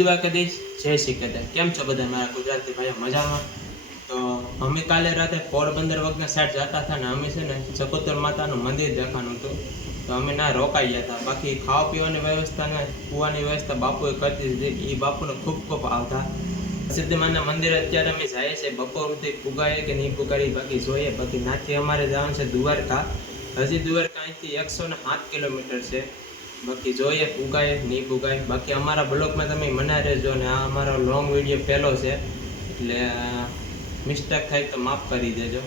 દ્વારકાધીશ, જય શ્રી કૃષ્ણ। કેમ છો બધા મારા ગુજરાતી ભાઈઓ? મજામાં? તો અમે કાલે રાતે પોરબંદર વગના સાઈડ જતા હતા ને અમે છે ને ચકોતર માતાનું મંદિર દેખાનું હતું, તો અમે ના રોકાઈ ગયા હતા। બાકી ખાવા પીવાની વ્યવસ્થા ને કૂવાની વ્યવસ્થા બાપુએ કરી દીધી। એ બાપુને ખૂબ ખૂબ આભાર। સિદ્ધિમાના મંદિરે અત્યારે અમે જઈએ છીએ, બપોર સુધી પુગાઈએ કે નહીં પુગાડીએ બાકી જોઈએ। બાકી નાથી અમારે જવાનું છે દ્વારકા। હજી દ્વારકા અહીંથી 107 કિલોમીટર છે। બાકી જોઈએ પુગાય નહીં પુગાય। બાકી અમારા બ્લોગમાં તમે મના રહેજો ને આ અમારો લોંગ વિડીયો પહેલો છે એટલે મિસ્ટેક થાય તો માફ કરી દેજો।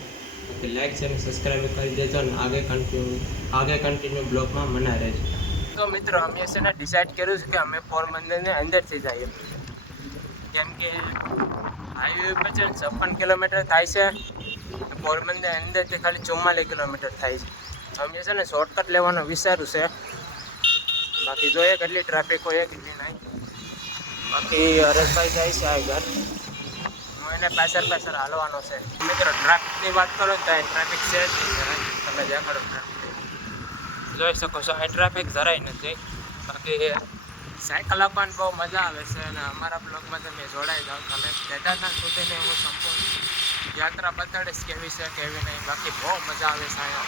બાકી લાઈક છે અને સબસ્ક્રાઈબ કરી દેજો ને આગે કન્ટિન્યુ બ્લોગમાં મના રહેજો। તો મિત્રો અમે છે ને ડિસાઈડ કર્યું છે કે અમે પોરબંદરને અંદરથી જઈએ, કેમ કે હાઈવે ઉપર છે 56 કિલોમીટર થાય છે, પોરબંદર અંદરથી ખાલી 44 કિલોમીટર થાય છે। અમે છે ને શોર્ટકટ લેવાનું વિચાર્યું છે, બાકી જોઈએ કેટલી ટ્રાફિક હોય કેટલી નહીં। બાકી હરેશભાઈ જાય છે આગળ, હું એને પાછળ હાલવાનો છે। મિત્રો ટ્રાફિકની વાત કરો તો ટ્રાફિક છે જ નહીં, તમે દેખાડો ટ્રાફિક જોઈ શકો છો। આ ટ્રાફિક જરાય નથી। બાકી સાયકલ આપવાની બહુ મજા આવે છે અને અમારા બ્લોગમાં તમે જોડાઈ જાઓ। તમે કેદારનાથ સુધીની હું સંપૂર્ણ યાત્રા બતાડીશ કેવી છે કેવી નહીં। બાકી બહુ મજા આવે છે અહીંયા।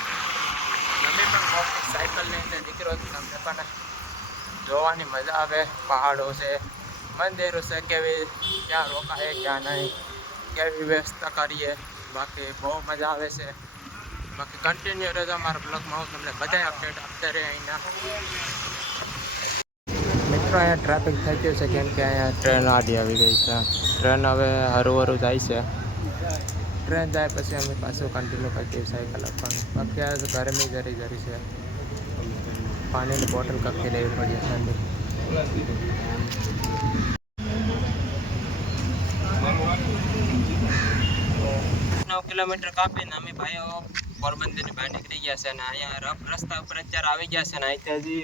તમે પણ બહુ સાયકલ લઈને નીકળો તો તમને પણ જોવાની મજા આવે। પહાડો છે, મંદિરો છે, કેવી ક્યાં રોકાય ક્યાં નહીં, કેવી વ્યવસ્થા કરીએ, બાકી બહુ મજા આવે છે। બાકી કન્ટિન્યુ રહેજો અમારા બ્લોગમાં, હું તમને બધા અપડેટ આપતા રહે અહીંના। મિત્રો અહીંયા ટ્રાફિક થઈ ગયું છે કેમ કે અહીંયા ટ્રેન આડી આવી ગઈ છે। ટ્રેન હવે હરું જાય છે, ટ્રેન જાય પછી અમે પાછું કન્ટિન્યુ કરી દઈએ સાયકલ આપવાનું। બાકી આ ગરમી જરી છે, પાણીની બોટલ કપી લેવી પડે ઠંડી। 9 કિલોમીટર કાપીને અમે ભાઈઓ પોરબંદરની બહાર નીકળી ગયા છે અને અહીંયા રફ રસ્તા ઉપર અત્યારે આવી ગયા છે ને અહીંથી હજી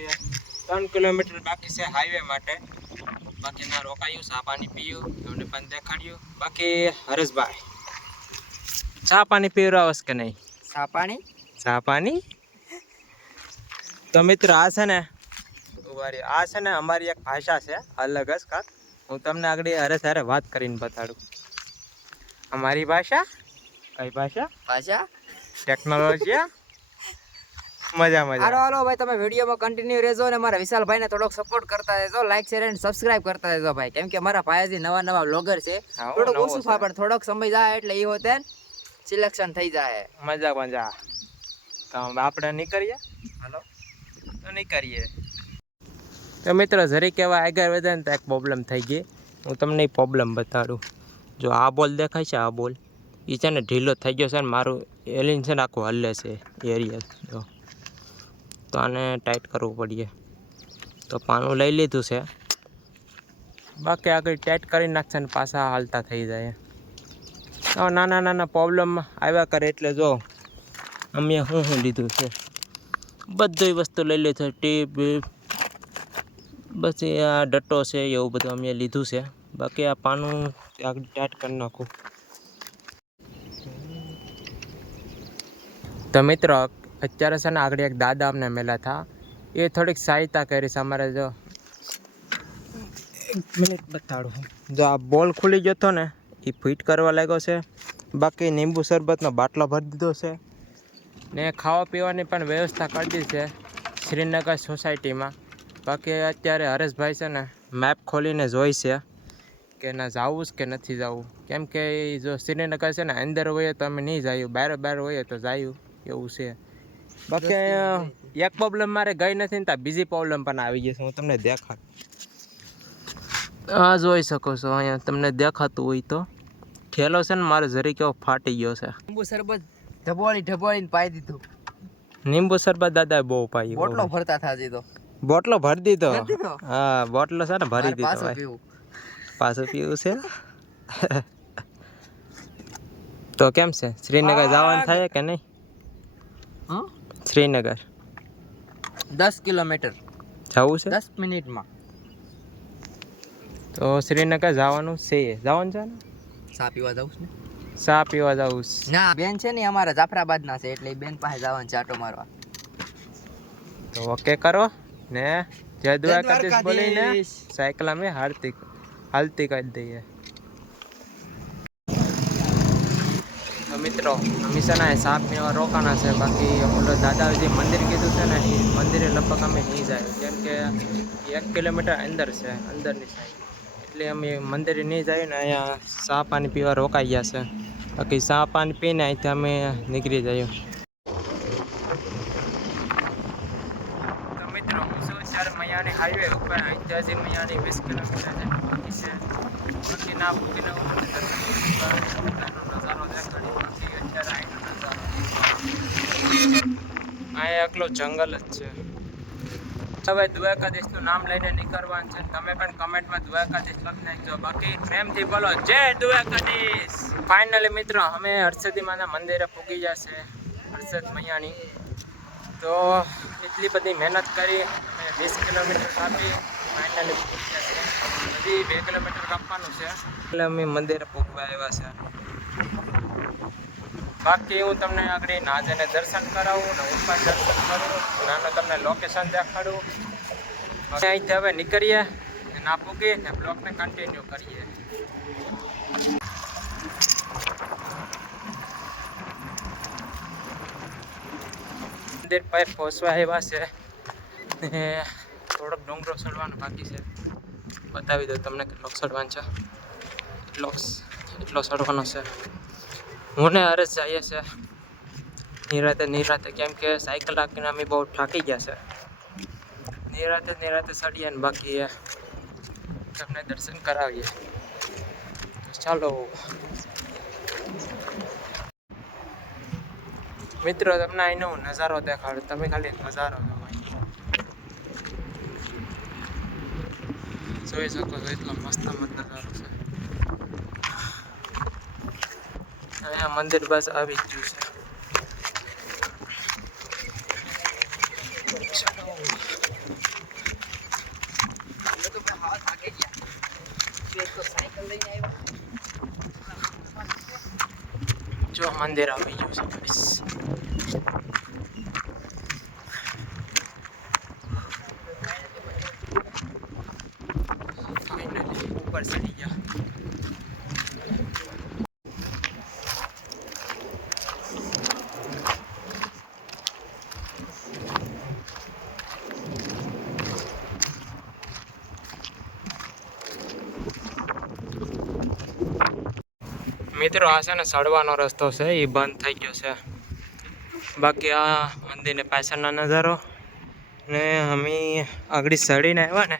3 કિલોમીટર બાકી છે હાઈવે માટે। બાકી ના રોકાયું, ચા પાણી પીયું, તમને પણ દેખાડ્યું। બાકી હરેશભાઈ ચા પાણી પીવડાવશ કે નહીં? ચા પાણી તો મિત્રો આ છે ને આ છે ને અમારી એક ભાષા છે અલગ જ કાંક, હું તમને આગળ હરેશ હારે વાત કરીને બતાડું। અમારી ભાષા કઈ ભાષા ટેકનોલોજી મજા હાલો ભાઈ, તમે વિડીયોમાં કન્ટિન્યુ રહેજો અને મારા વિશાલભાઈને થોડોક સપોર્ટ કરતા રહેજો, લાઈક શેર અને સબસ્ક્રાઇબ કરતા રહેજો ભાઈ, કેમ કે મારા ભાઈજી નવા બ્લોગર છે, થોડોક ઓછું ફાપડ થોડોક સમય જાય એટલે એ હોતે સિલેક્શન થઈ જાય। મજા તો આપણે નહીં કરીએ? હાલો તો નહીં કરીએ। તો મિત્રો જરીક એવા આગળ વધે ને તો એક પ્રોબ્લેમ થઈ ગઈ, હું તમને એ પ્રોબ્લેમ બતાડું। જો આ બોલ દેખાય છે, આ બોલ એ છે ને ઢીલો થઈ ગયો છે ને મારું એલિન છે ને આખું હલે છે એરિયલ, જો તો આને ટાઈટ કરવું પડીએ। તો પાનું લઈ લીધું છે, બાકી આગળ ટાઈટ કરી નાખશે ને પાછા હાલતા થઈ જાય। તો નાના પ્રોબ્લેમ આવ્યા કરે એટલે જો અમે શું લીધું છે, બધી વસ્તુ લઈ લીધું, ટીપ બસ આ ડટ્ટો છે એવું બધું અમે લીધું છે। બાકી આ પાનું આગળ ટાઈટ કરી નાખું। તો મિત્રો અત્યારે છે ને આગળ એક દાદા અમને મેલા હતા, એ થોડીક સહાયતા કરી છે અમારે। જો 1 મિનિટ બતાડું, જો આ બોલ ખુલી ગયો હતો ને એ ફિટ કરવા લાગ્યો છે। બાકી લીંબુ શરબતનો બાટલો ભરી દીધો છે ને ખાવા પીવાની પણ વ્યવસ્થા કરી દીધી છે શ્રીનગર સોસાયટીમાં। બાકી અત્યારે હરેશભાઈ છે ને મેપ ખોલીને જોઈ છે કે ના જવું કે નથી જવું, કેમ કે જો શ્રીનગર છે ને અંદર હોઈએ તો અમે નહીં જઈએ, બહાર હોઈએ તો જઈએ એવું છે। બાકી એક પ્રોબ્લેમ મારે ગઈ નથી ને ત્યાં બીજી પ્રોબ્લેમ પણ આવી ગઈ છે, હું તમને દેખાડું। આ જોઈ શકો છો અહીંયા તમને દેખાતું હોય તો ઠેલો છે ને મારે જરી કેવો ફાટી ગયો છે। લીંબુ શરબત ઢબોળીને પાઈ દીધું। લીંબુ શરબત દાદા બહુ પાઈ, બોટલો ભરતા થાજી તો બોટલો ભરી દીધો। હા બોટલો છે ને ભરી દીધો, પાછું પીવું છે। તો કેમ છે શ્રીનગર જવાનું થાય કે નહીં? શ્રીનગર 10 કિલોમીટર જવું છે 10 મિનિટમાં। તો શ્રીનગર જવાનું છે ને ચા પીવા જવું છે? ચા પીવા જવું ના, બેન છે ને અમારા જાફરાબાદ ના છે એટલે બેન પાસે જવાનું ચાટો મારવા। તો ઓકે કરો ને જય દ્વારકાધીશ બોલીને સાયકલ અમે હાર્દિક હાલતી કરી દઈએ. તો મિત્રો અમે છે ને સાપ પીવા રોકાણા છે. બાકી ઓલો દાદાએ જે મંદિર કીધું છે ને એ મંદિરે લગભગ અમે નહીં જાય, કેમ કે 1 કિલોમીટર અંદર છે, અંદરની સાઈડ. એટલે અમે મંદિરે નહીં જાય ને અહીંયા ચા પાણી પીવા રોકાઈ ગયા છે. બાકી ચા પાણી પીને અહીંથી અમે નીકળી જઈએ. તો મિત્રો હું છું અત્યારે મૈયાણી હાઈવે ઉપર. અહીંથી હજી મૈયાણી 20 કિલોમીટર છે બાકી છે. બાકી ના પૂકીને નજારો દેખાડી. બાકી અત્યારે અહીંનો નજારો અહીંયા એકલો જંગલ જ છે. હવે દ્વારકાધીશનું નામ લઈને નીકળવાનું છે. તમે પણ કમેન્ટમાં દ્વારકાધીશ લખી નાખજો. બાકી પ્રેમથી બોલો જય દ્વારકાધીશ. ફાઇનલી મિત્રો અમે હર્ષદી માના મંદિરે પૂગી જશે, હર્ષદ મૈયાણી. તો એટલી બધી મહેનત કરી અમે 20 કિલોમીટર કાપી ફાઇનલી પૂગી જશે. હજી 2 કિલોમીટર કાપવાનું છે એટલે અમે મંદિરે પૂગવા આવ્યા છે. બાકી હું તમને આગળ નાજને દર્શન કરાવું ને હું પણ દર્શન કરું, નાનો તમને લોકેશન દેખાડું. અહીંથી હવે નીકળીએ, ના પૂગી ને બ્લોગને કન્ટિન્યુ કરીએ. મંદિર પર પહોંચવા આવ્યા છે ને થોડોક ડુંગરો ચડવાનો બાકી છે. બતાવી દઉં તમને કેટલો ચડવાનો છે. એટલો ચડવાનો છે. હું ને હરેશ જઈએ છે નિરાતે, કેમ કે સાયકલ રાખીને અમે બહુ થાકી ગયા છે. નિરાતે ચડીએ ને બાકી તમને દર્શન કરાવીએ. ચાલો મિત્રો, તમને અહીંનો નજારો દેખાડો. તમે ખાલી નજારો જોઈ શકો છો. એટલો મસ્ત નજારો છે. અહીંયા મંદિર બસ આવી જ ગયું છે. જો મંદિર આવી ગયું છે. ફાઇનલી ઉપર ચડી ગયા. મિત્રો આ છે ને ચડવાનો રસ્તો છે, એ બંધ થઈ ગયો છે. બાકી આ મંદિરને પાછળનો નજારો ને અમે આગળ ચડીને આવ્યા ને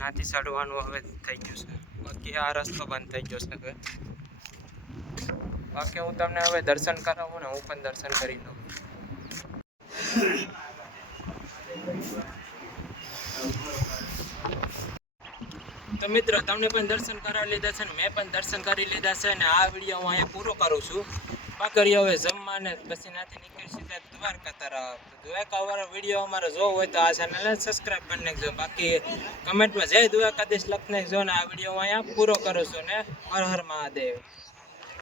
નાથી ચડવાનું હવે થઈ ગયું છે. બાકી આ રસ્તો બંધ થઈ ગયો છે હવે. બાકી હું તમને હવે દર્શન કરાવું ને હું પણ દર્શન કરી લઉં. તો મિત્રો તમને પણ દર્શન કરાવી લીધા છે ને મેં પણ દર્શન કરી લીધા છે ને આ વિડીયો હું અહીંયા પૂરો કરું છું. બાકી હવે જમવાને પછી નાથી નીકળી સીધા દ્વારકા તરફ. દ્વારકા વાળો વિડીયો અમારે જોવો હોય તો આ ચેનલને સબસ્ક્રાઈબ કરી નાખજો. બાકી કમેન્ટમાં જય દ્વારકાધીશ લખી નાખજો ને આ વિડીયો હું અહીંયા પૂરો કરું છું ને હર હર મહાદેવ.